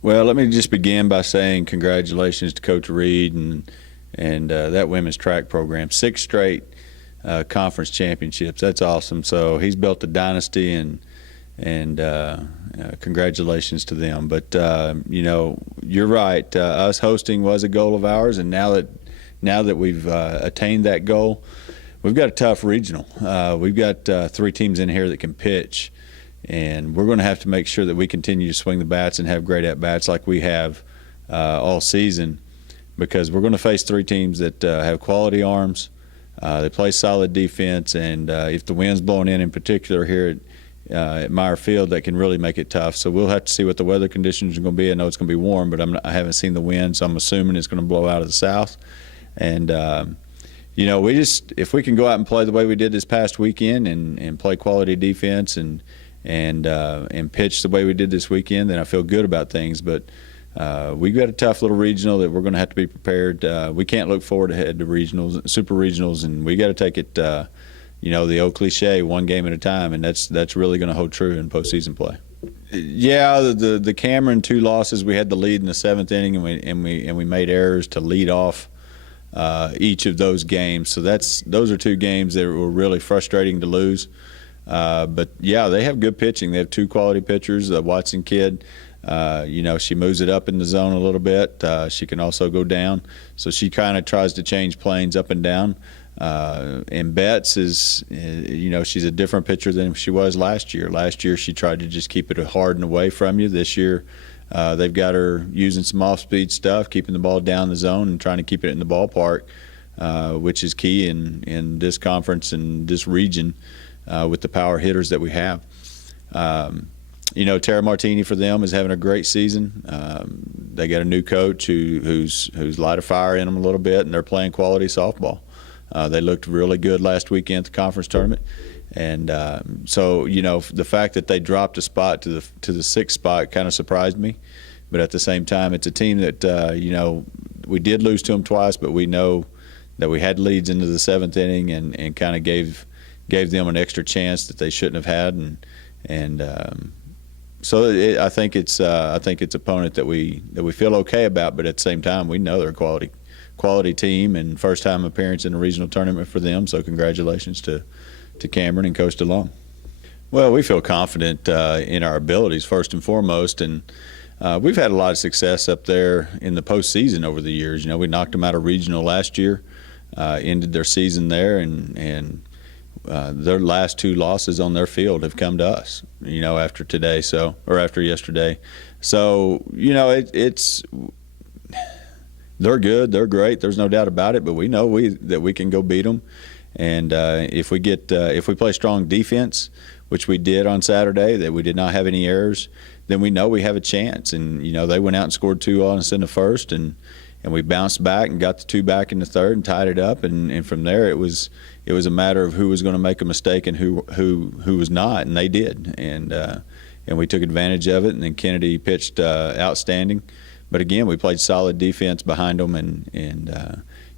Well, let me just begin by saying congratulations to Coach Reed and that women's track program. Six straight conference championships. That's awesome. So he's built a dynasty, and congratulations to them. But you're right. Us hosting was a goal of ours, and now that we've attained that goal, we've got a tough regional. We've got three teams in here that can pitch. And we're going to have to make sure that we continue to swing the bats and have great at-bats like we have all season, because we're going to face three teams that have quality arms. They play solid defense, and if the wind's blowing in particular here at Meyer Field, that can really make it tough. So we'll have to see what the weather conditions are going to be. I know it's going to be warm, but I haven't seen the wind, so I'm assuming it's going to blow out of the south. And if we can go out and play the way we did this past weekend and play quality defense and pitch the way we did this weekend, then I feel good about things. But we've got a tough little regional that we're going to have to be prepared. We can't look forward ahead to regionals, super regionals, and we got to take it, the old cliche, one game at a time, and that's really going to hold true in postseason play. Yeah, the Cameron two losses, we had the lead in the seventh inning, and we made errors to lead off each of those games. So those are two games that were really frustrating to lose. But yeah, they have good pitching. They have two quality pitchers. The Watson kid, she moves it up in the zone a little bit. She can also go down, so she kind of tries to change planes up and down. And Betts is, she's a different pitcher than she was last year. Last year she tried to just keep it hard and away from you. This year they've got her using some off-speed stuff, keeping the ball down the zone and trying to keep it in the ballpark, which is key in this conference and this region. With the power hitters that we have. Tara Martini for them is having a great season. They got a new coach who's light a fire in them a little bit, and they're playing quality softball. They looked really good last weekend at the conference tournament. And so the fact that they dropped a spot to the sixth spot kind of surprised me. But at the same time, it's a team that, we did lose to them twice, but we know that we had leads into the seventh inning and kind of gave them an extra chance that they shouldn't have had, I think it's opponent that we feel okay about, but at the same time we know they're a quality team and first time appearance in a regional tournament for them. So congratulations to Cameron and Coach DeLong. Well, we feel confident in our abilities first and foremost, and we've had a lot of success up there in the postseason over the years. We knocked them out of regional last year, ended their season there, and their last two losses on their field have come to us, after today, after yesterday. So, they're good, they're great. There's no doubt about it. But we know that we can go beat them, and if we play strong defense, which we did on Saturday, that we did not have any errors, then we know we have a chance. And they went out and scored two on us in the first, and we bounced back and got the two back in the third and tied it up. And from there, it was a matter of who was going to make a mistake and who was not, and they did. And we took advantage of it. And then Kennedy pitched outstanding. But again, we played solid defense behind them, and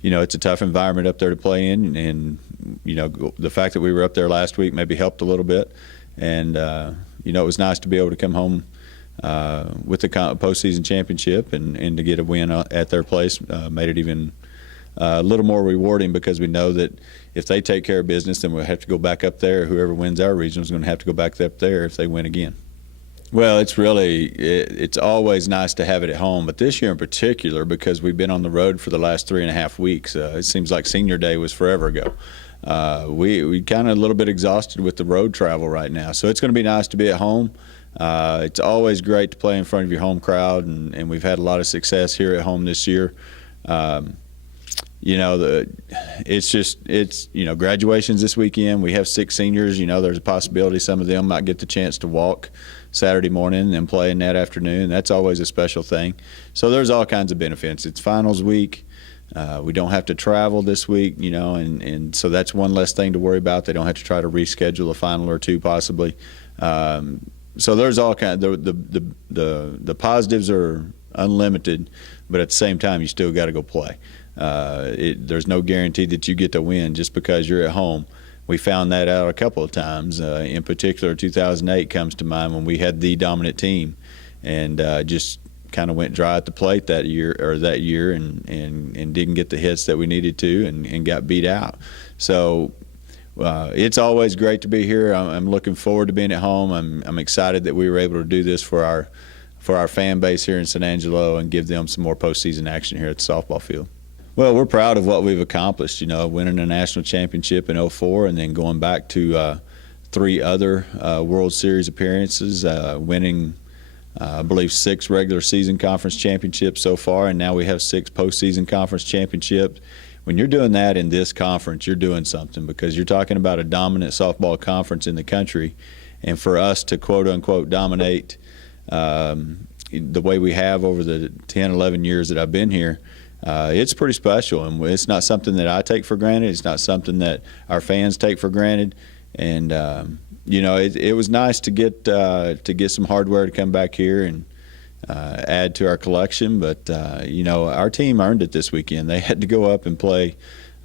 it's a tough environment up there to play in. And the fact that we were up there last week maybe helped a little bit. And it was nice to be able to come home with the postseason championship and to get a win at their place made it even a little more rewarding, because we know that if they take care of business, then we'll have to go back up there. Whoever wins our regional is going to have to go back up there if they win again. Well, it's always nice to have it at home, but this year in particular, because we've been on the road for the last 3.5 weeks, it seems like senior day was forever ago. We kind of a little bit exhausted with the road travel right now, so it's going to be nice to be at home. It's always great to play in front of your home crowd, and we've had a lot of success here at home this year. Graduations this weekend. We have 6 seniors. There's a possibility some of them might get the chance to walk Saturday morning and play in that afternoon. That's always a special thing. So there's all kinds of benefits. It's finals week. We don't have to travel this week, and so that's one less thing to worry about. They don't have to try to reschedule a final or two possibly. So there's all kind of the positives are unlimited, but at the same time you still got to go play. There's no guarantee that you get to win just because you're at home. We found that out a couple of times. In particular, 2008 comes to mind when we had the dominant team and just kind of went dry at the plate that year, and didn't get the hits that we needed to, and got beat out. So it's always great to be here. I'm looking forward to being at home. I'm excited that we were able to do this for our fan base here in San Angelo and give them some more postseason action here at the softball field. Well, we're proud of what we've accomplished. Winning a national championship in '04, and then going back to 3 other World Series appearances, winning, I believe, 6 regular season conference championships so far, and now we have 6 postseason conference championships. When you're doing that in this conference, you're doing something, because you're talking about a dominant softball conference in the country, and for us to quote-unquote dominate the way we have over the 10, 11 years that I've been here, it's pretty special, and it's not something that I take for granted. It's not something that our fans take for granted. And it was nice to get some hardware to come back here and add to our collection. But our team earned it this weekend. They had to go up and play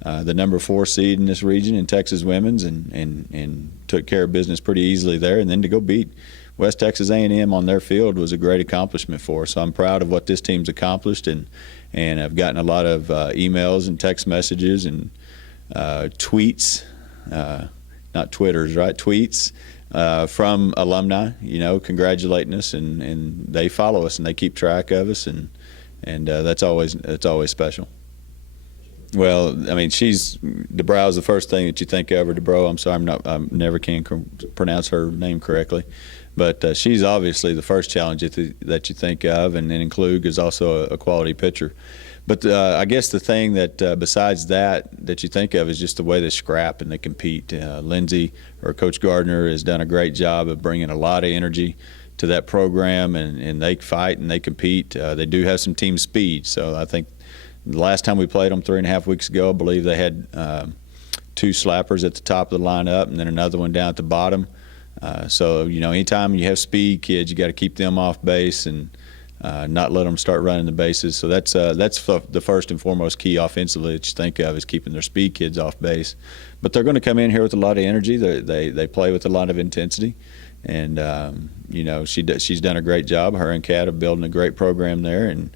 the number 4 seed in this region in Texas women's, and took care of business pretty easily there. And then to go beat West Texas A&M on their field was a great accomplishment for us. So I'm proud of what this team's accomplished, and I've gotten a lot of emails and text messages and tweets, not Twitters, right? Tweets from alumni, congratulating us, and they follow us and they keep track of us, and that's always special. Well, I mean, DeBrow is the first thing that you think of, or DeBrow. I'm sorry, I never can pronounce her name correctly, but she's obviously the first challenge that you think of, and then Klug is also a quality pitcher. But I guess the thing that besides that you think of is just the way they scrap and they compete. Lindsay, or Coach Gardner, has done a great job of bringing a lot of energy to that program, and they fight and they compete. They do have some team speed, so I think the last time we played them 3.5 weeks ago, I believe they had 2 slappers at the top of the lineup and then another one down at the bottom. So anytime you have speed kids, you got to keep them off base and not let them start running the bases. So that's the first and foremost key offensively that you think of, is keeping their speed kids off base. But they're going to come in here with a lot of energy. They play with a lot of intensity, and she's done a great job. Her and Kat are building a great program there, and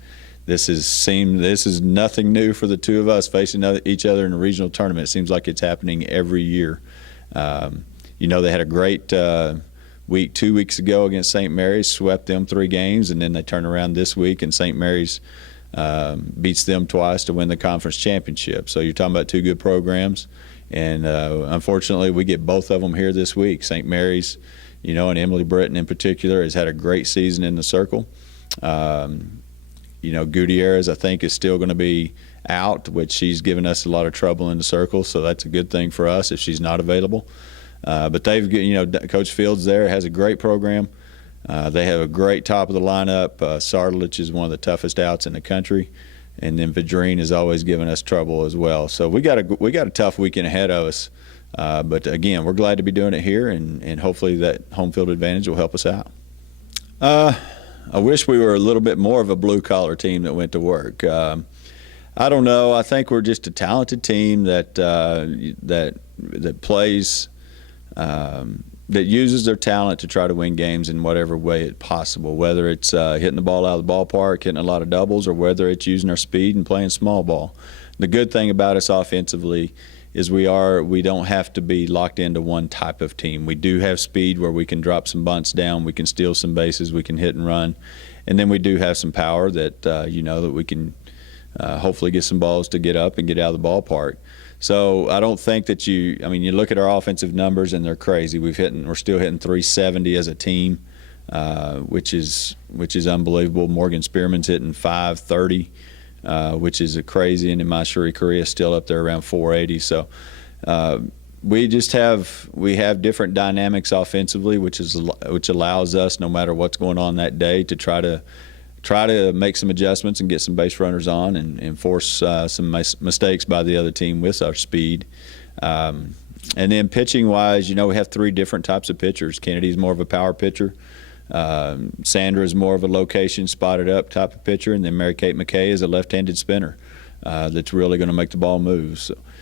this is nothing new for the two of us facing each other in a regional tournament. It seems like it's happening every year. They had a great week 2 weeks ago against St. Mary's, swept them 3 games, and then they turn around this week and St. Mary's beats them twice to win the conference championship. So you're talking about 2 good programs, and unfortunately we get both of them here this week. St. Mary's, and Emily Britton in particular has had a great season in the circle. Gutierrez, I think, is still going to be out, which she's given us a lot of trouble in the circle, so that's a good thing for us if she's not available. But Coach Fields there has a great program. They have a great top of the lineup. Sardelich is one of the toughest outs in the country, and then Vidrine has always given us trouble as well. So we got a tough weekend ahead of us. But again, we're glad to be doing it here, and hopefully that home field advantage will help us out. I wish we were a little bit more of a blue-collar team that went to work. I don't know. I think we're just a talented team that plays, that uses their talent to try to win games in whatever way it's possible, whether it's hitting the ball out of the ballpark, hitting a lot of doubles, or whether it's using our speed and playing small ball. The good thing about us offensively is we don't have to be locked into one type of team. We do have speed where we can drop some bunts down, we can steal some bases, we can hit and run, and then we do have some power that that we can hopefully get some balls to get up and get out of the ballpark. So I don't think that you look at our offensive numbers and they're crazy. We're still hitting 370 as a team, which is unbelievable. Morgan Spearman's hitting 530. Which is crazy, and Imashiri Korea is still up there around 480. So we have different dynamics offensively, which allows us, no matter what's going on that day, to try to make some adjustments and get some base runners on and force some mistakes by the other team with our speed. And then pitching wise, we have 3 different types of pitchers. Kennedy's more of a power pitcher. Sandra is more of a location spotted up type of pitcher, and then Mary Kate McKay is a left-handed spinner that's really going to make the ball move.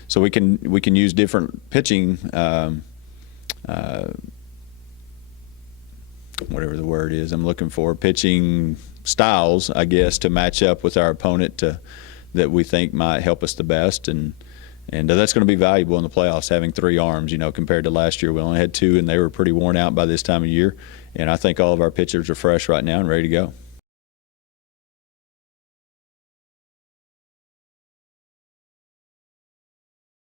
So we can use different pitching, whatever the word is I'm looking for, pitching styles, I guess, to match up with our opponent that we think might help us the best. And that's going to be valuable in the playoffs, having 3 arms, compared to last year. We only had 2, and they were pretty worn out by this time of year. And I think all of our pitchers are fresh right now and ready to go.